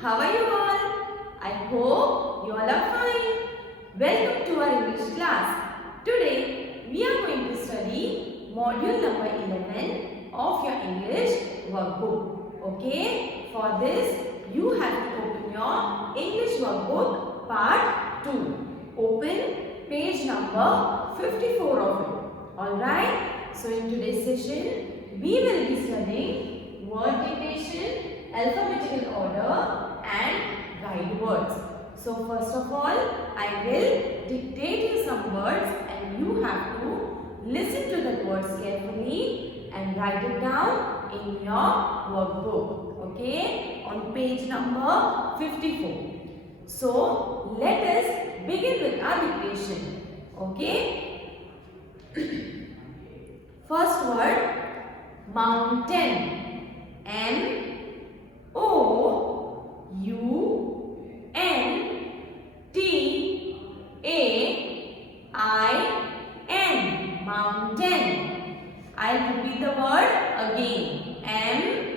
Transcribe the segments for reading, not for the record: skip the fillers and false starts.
how are you all? I hope you all are fine. Welcome to our English class. Today we are going to study module number 11 of your English workbook. Okay, for this you have to open your English workbook part 2. Open page number 54 of it. Alright, so in today's session we will be studying word dictation, alphabetical order and guide words. So first of all, I will dictate you some words and you have to listen to the words carefully and write it down in your workbook. Okay, on page number 54. So let us begin with our dictation. Okay. First word, mountain. M-O-U-N-T-A-I-N. Mountain. I'll repeat the word again. M-O-U-N-T-A-I-N.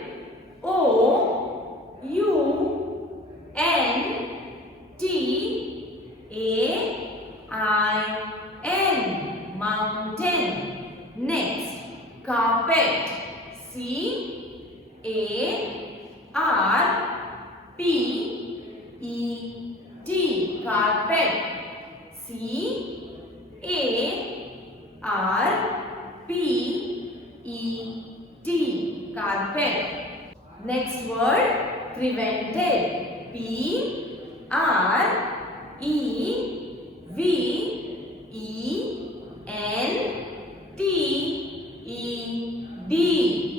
Mountain. Next, carpet. C-A-R-P-E-T. Carpet. C-A-R-P-E-T. Carpet. Next word, prevented. P-R-E-V-E-N-T-E-D.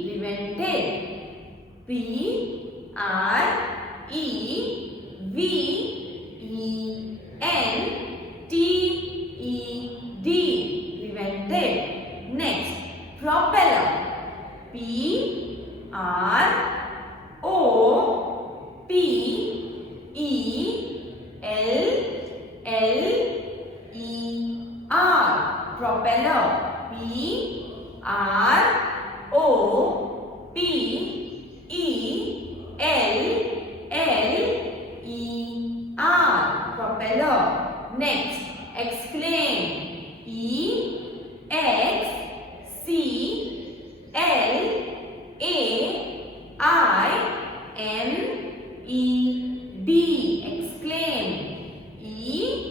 Prevented. P-R-E-V-E-N-T-E-D. Prevented. Next, propeller. P-R-O-P-E-L-L-E-R. Propeller. P-R-O-P-E-L-L-E-R. Propeller. Next, exclaim. E-X-C-L-A-I-M-E-D. Exclaim. E-X-C-L-A-I-M-E-D.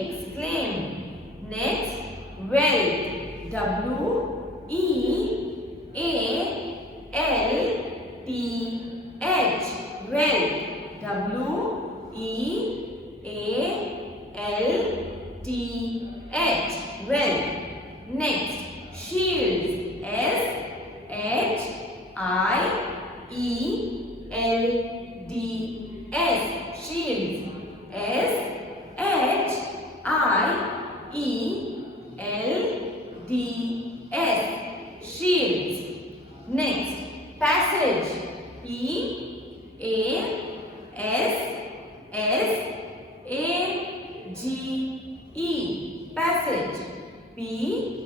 Exclaim. Next, wealth. W-E-A-L-T-H. Wealth. W-E-A-L-T-H. Wealth. Next, shields. S-H-I-E-L-D-S. Shields. S-H-I-E-L-D-S. Shields. Next, passage. P-A-S-S-A-G-E. Passage. P-A-S-S-A-G-E.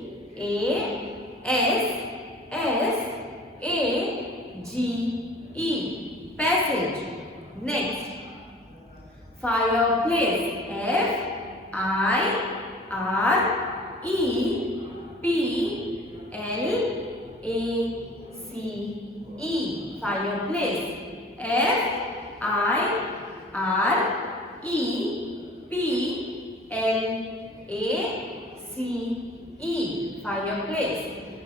Passage. Next, fireplace. F-I-R-E-P-L-A-C-E. Fireplace. F-I-R-E-P-L-A-C-E. Fireplace.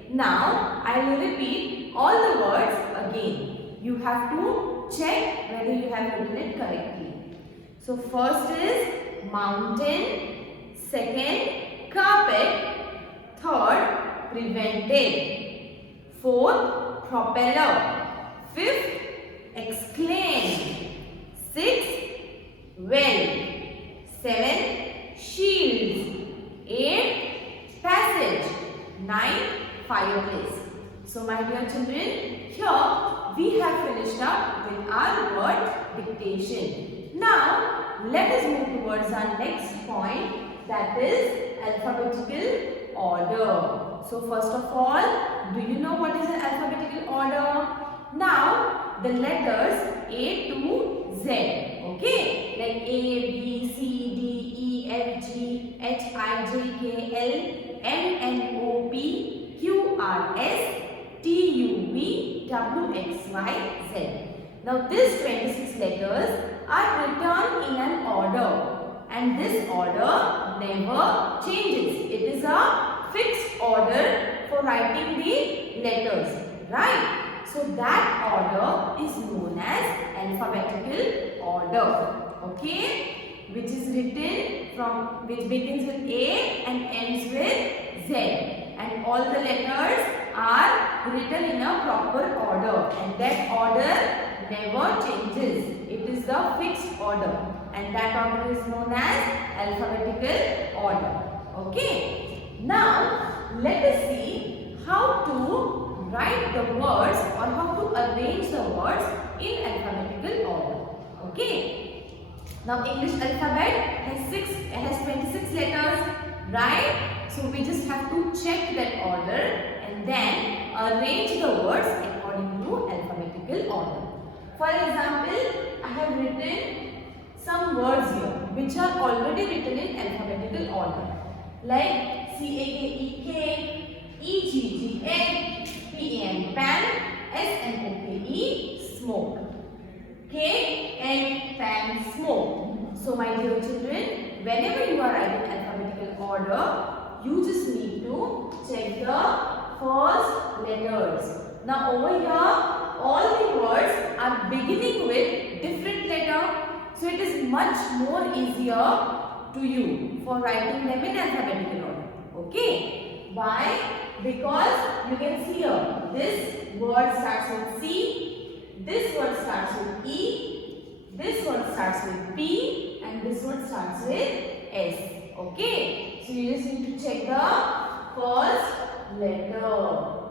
Now, I will repeat all the words again. You have to check whether you have written it correctly. So, first is mountain. Second, carpet. Third, prevented. Fourth, propeller. Fifth, exclaim. Sixth, well. Seventh, shields. Eighth, passage. Ninth, fireplace. So my dear children, here we have finished up with our word dictation. Now let us move towards our next point, that is alphabetical order. So first of all, do you know what is the alphabetical order? Now the letters A to Z. Okay, like A, B, C, D, E, F, G, H, I, J, K, L, M, N, O, P, Q, R, S, T, U, V, W, X, Y, Z. Now these 26 letters are written in an order, and this order never changes. It is a fixed order for writing the letters, right? So that order is known as alphabetical order, okay? Which is written from, which begins with A and ends with Z, and all the letters are written in a proper order, and that order never changes. It is the fixed order, and that order is known as alphabetical order. Okay. Now let us see how to write the words or how to arrange the words in alphabetical order. Okay. Now English alphabet has 26 letters, right? So we just have to check that order and then arrange the words according to alphabetical order. For example, I have written some words here which are already written in alphabetical order, like C-A-K-E-K, E-G-G-A, P-A-N pan, S-M-O-K-E smoke, K-N pan smoke. So my dear children, whenever you are writing alphabetical order, you just need to check the first letters. Now over here, all the words are beginning with different letter, so it is much more easier to you for writing them in alphabetical order. Okay? Why? Because you can see here, this word starts with C, this word starts with E, this word starts with P, and this word starts with S. Okay? So you just need to check the first letter.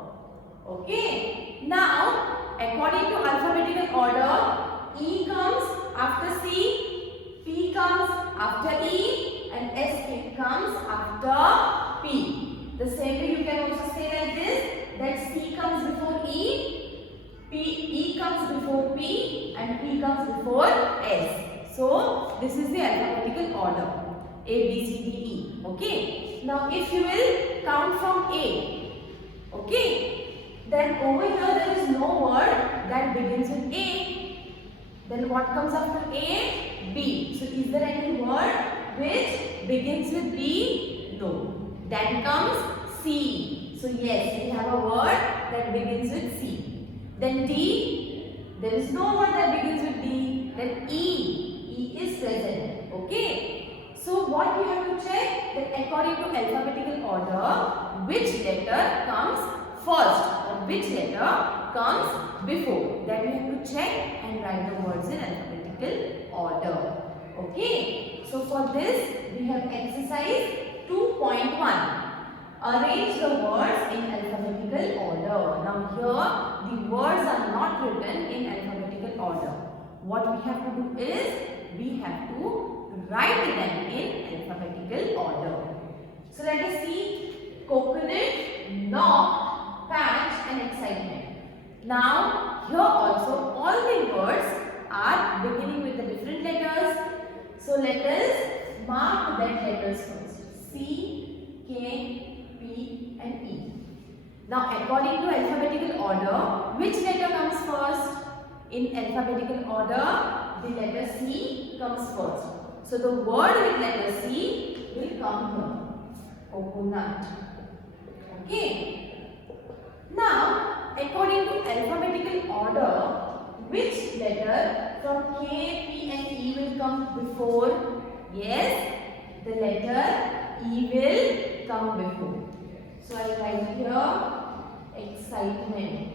Okay? Now, according to alphabetical order, E comes after C, P comes after E, and S comes after P. The same way you can also say like this, that C comes before E comes before P, and P comes before S. So, this is the alphabetical order, A, B, C, D, E. Okay? Now, if you will count from A, okay? Then over here there is no word that begins with A. Then what comes after A? B. So is there any word which begins with B? No. Then comes C. So yes, we have a word that begins with C. Then D. There is no word that begins with D. Then E. E is present. Okay. So what you have to check, that according to alphabetical order, which letter comes first or which letter comes before. That we have to check and write the words in alphabetical order. Okay. So for this we have exercise 2.1. Arrange the words in alphabetical order. Now here the words are not written in alphabetical order. What we have to do is we have to write them in alphabetical order. So let us see: coconut, knock, patch and excitement. Now here also all the words are beginning with the different letters. So let us mark that letters first. C, K, P and E. Now according to alphabetical order, which letter comes first? In alphabetical order, the letter C comes first. So the word with letter C will come here. Coconut. Okay. Now according to alphabetical order, which letter from K, P and E will come before? Yes, the letter E will come before. So I write here excitement.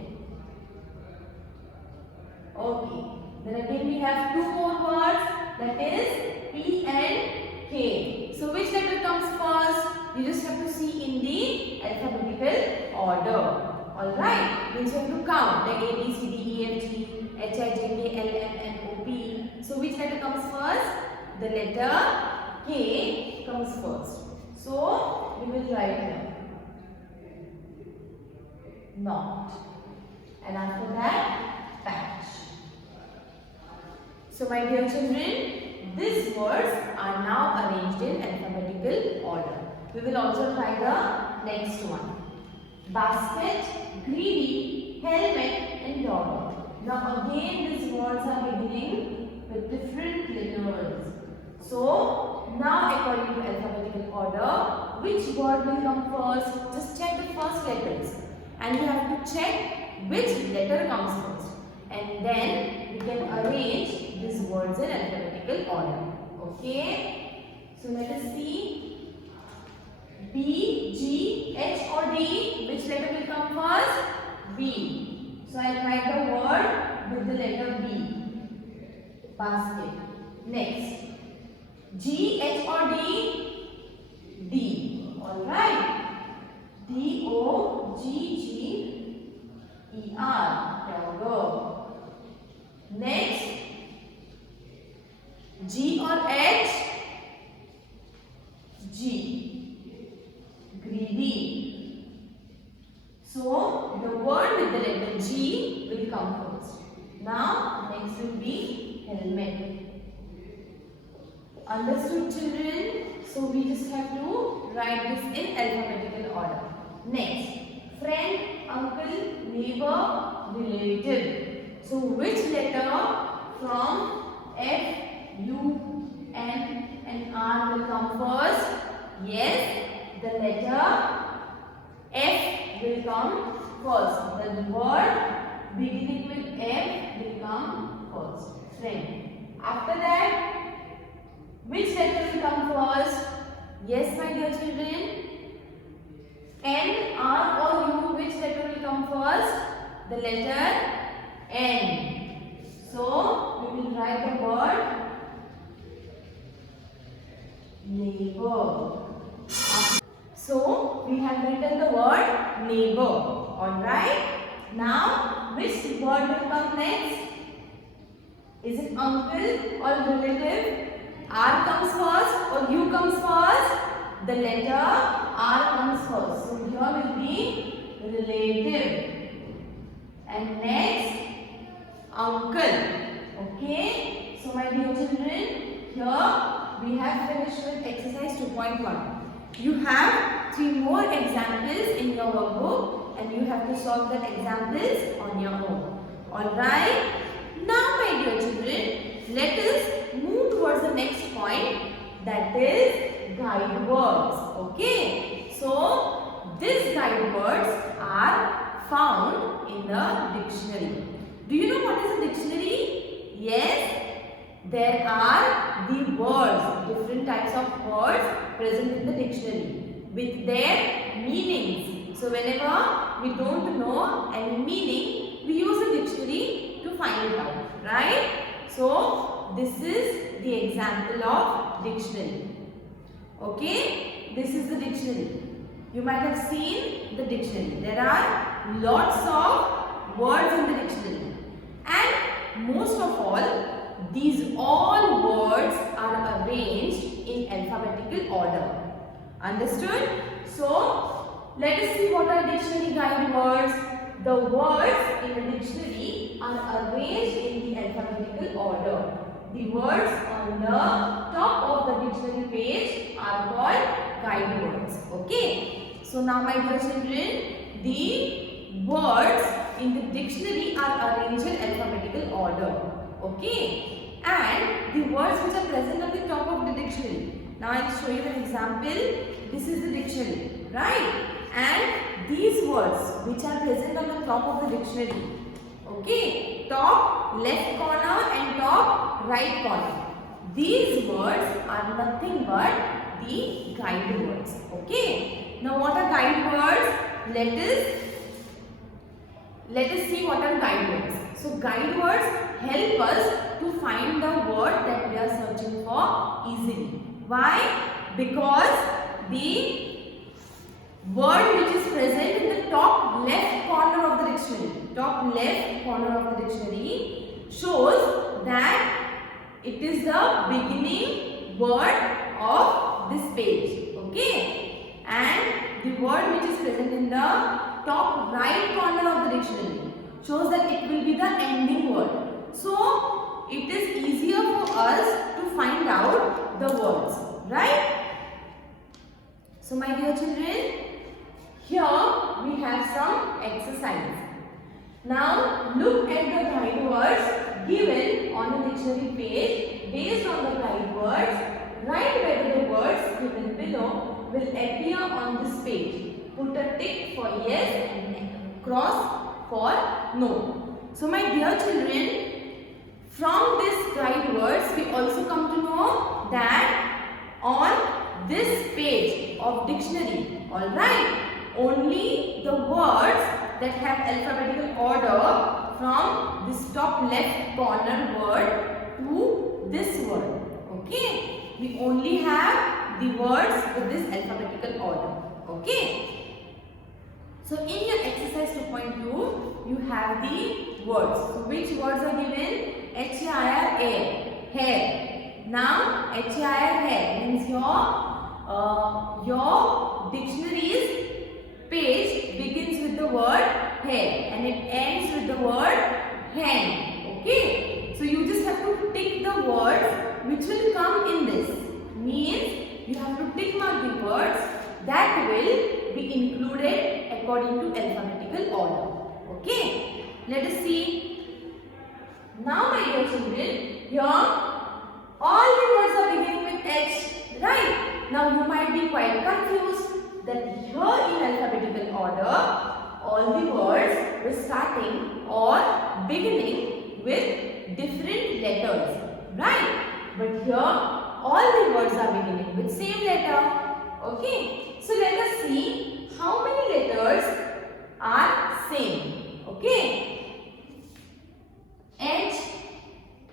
Okay. Then again we have two more words, that is P and K. So which letter comes first? You just have to see in the alphabetical order. Alright. Means you have to count like A, B, C, D, E, F, G, H, I, J, K, L, M, N, O, P. So which letter comes first? The letter K comes first. So we will write here. not. And after that, patch. So my dear children, these words are now arranged in alphabetical order. We will also try the next one. Basket, greedy, helmet and dog. Now again these words are beginning with different letters. So now according to alphabetical order, which word will come first? Just check the first letters. And you have to check which letter comes first. And then we can arrange these words in alphabetical order. Okay? So let us see. B, G, H or D. Which letter will come first? B. So I write the word with the letter B. Basket. Next. G, H or D? D. Alright. D, O, G, G, E, R. Doggo. Next. G or H? G. Greedy. So the word with the letter G will come first. Now next will be helmet. Understood, children? So we just have to write this in alphabetical order. Next, friend, uncle, neighbor, relative. So which letter from F, U, N and R will come first? Yes, the letter F will come first. The word beginning with F will come first. Friend. After that, which letter will come first? Yes, my dear children. N, R or U, which letter will come first? The letter N. So, we will write the word neighbor. So, we have written the word neighbor. Alright. Now, which word will come next? Is it uncle or relative? R comes first or U comes first? The letter R comes first. So here will be relative. And next, uncle. Okay. So my dear children, here we have finished with exercise 2.1. You have 3 more examples in your workbook and you have to solve the examples on your own. Alright. Now my dear children, let us move towards the next point, that is guide words. Okay. So these guide words are found in the dictionary. Do you know what is a dictionary? Yes. There are the words, different types of words present in the dictionary with their meanings. So whenever we don't know any meaning, we use a dictionary to find it out, right? So this is the example of dictionary. Okay, this is the dictionary. You might have seen the dictionary. There are lots of words in the dictionary, and most of all, these all words are arranged in alphabetical order. Understood? So, let us see what are dictionary guide words. The words in the dictionary are arranged in the alphabetical order. The words on the top of the dictionary page are called guide words. Okay. So, now my dear children, the words in the dictionary are arranged in alphabetical order. Okay, and the words which are present on the top of the dictionary. Now I will show you an example. This is the dictionary, right? And these words which are present on the top of the dictionary. Okay, top left corner and top right corner. These words are nothing but the guide words. Okay. Now what are guide words? Let us see what are guide words. So guide words help us to find the word that we are searching for easily. Why? Because the word which is present in the top left corner of the dictionary, shows that it is the beginning word of this page. Okay? And the word which is present in the top right corner of the dictionary shows that it will be the ending word. So it is easier for us to find out the words, right? So my dear children, here we have some exercise. Now look at the guide words given on the dictionary page. Based on the guide words, write whether the words given below will appear on this page. Put a tick for yes and cross for no. So my dear children, from this guide words we also come to know that on this page of dictionary, alright, only the words that have alphabetical order from this top left corner word to this word. Okay, we only have the words with this alphabetical order. Okay. So in your exercise 2.2, you have the words. So which words are given? H-A-I-R-A, hair. Now H-A-I-R, hair means your dictionary's page begins with the word hair and it ends with the word hen. Okay. So you just have to tick the words which will come in this. Means you have to tick mark the words that will be included according to alphabetical order. Okay. Let us see. Now my dear children, here all the words are beginning with H, right? Now you might be quite confused that here in alphabetical order all the words were starting or beginning with different letters, right? But here all the words are beginning with same letter. Okay, so let us see how many letters are same. Okay, H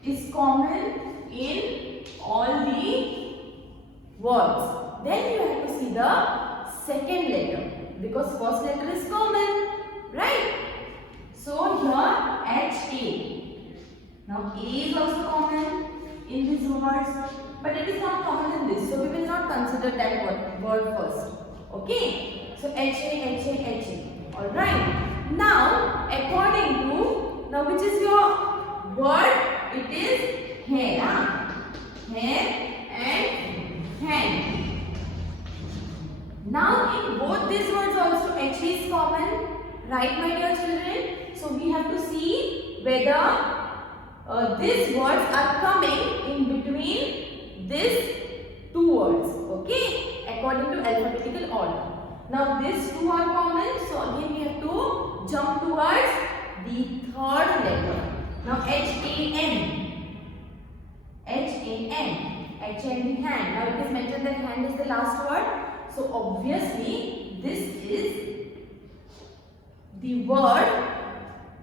is common in all the words. Then you have to see the second letter because first letter is common, right? So here H-A. Now A is also common in these words, but it is not common in this, so we will not consider that word first. Okay, so H-A, H-A, H-A. Alright. Now according to, now which is your word? It is hair. Hair and hand. Now in both these words also H is common, right my dear children? So we have to see whether these words are coming in between these two words, okay, according to alphabetical order. Now these two are common, so again we have to jump towards the third letter. Now H-A-N. H-A-N. H-A-N, hand. Now it is mentioned that hand is the last word. So obviously this is the word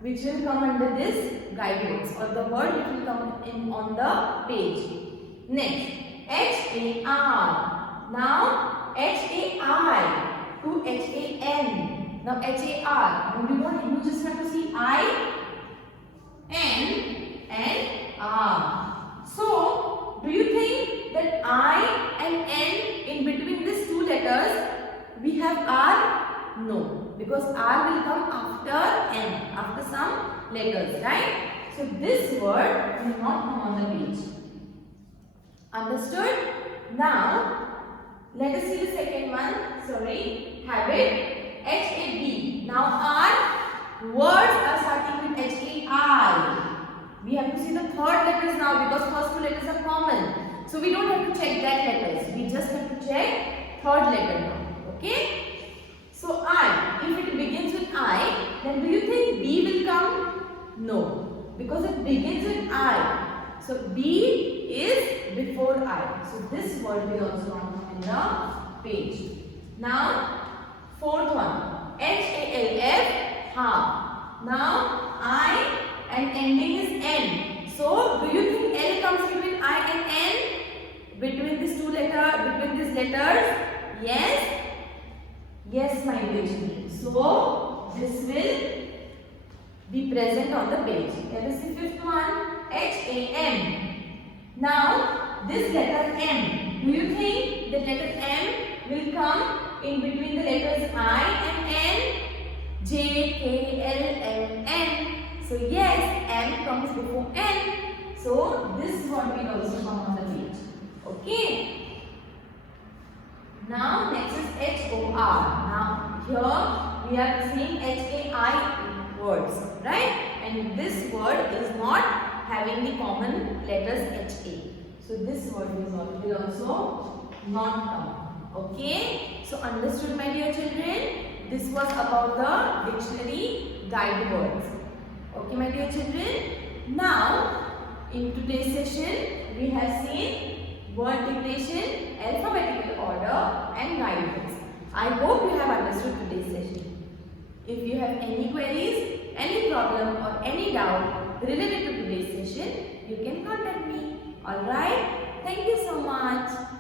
which will come under this guidance or the word which will come in on the page. Next, H-A-R. Now H-A-I to H-A-N. Now H-A-R. Now you just have to see I, N and R. So do you think that I and N in between these two letters we have R? No, because R will come after N, after some letters, right? So this word will not come on the page. Understood? Now let us see the second one. Sorry, habit. H-A-B. Now our words are starting with H-A-I. We have to see the third letters now because first two letters are common. So we don't have to check that letters. We just have to check third letter now. Okay? So I, if it begins with I, then do you think B will come? No, because it begins with I. So B is before I. So this word will also not come in the page. Now fourth one, H-A-L-F, half. Now I and ending is N. So do you think L comes between I and N? Between these two letters, between these letters? Yes. Yes, my dear children. So this will be present on the page. Let us see fifth one, H-A-M. Now this letter M. Do you think the letter M will come in between the letters I and N. J, K, L, M, N. So yes, M comes before N. So this word will also come on the page. Okay. Now next is H-O-R. Now here we are seeing H-A-I words, right? And this word is not having the common letters H-A. So this word will also not come. Okay. So understood, my dear children? This was about the dictionary guide words. Okay, my dear children? Now, in today's session, we have seen word dictation, alphabetical order and guide words. I hope you have understood today's session. If you have any queries, any problem or any doubt related to today's session, you can contact me. Alright? Thank you so much.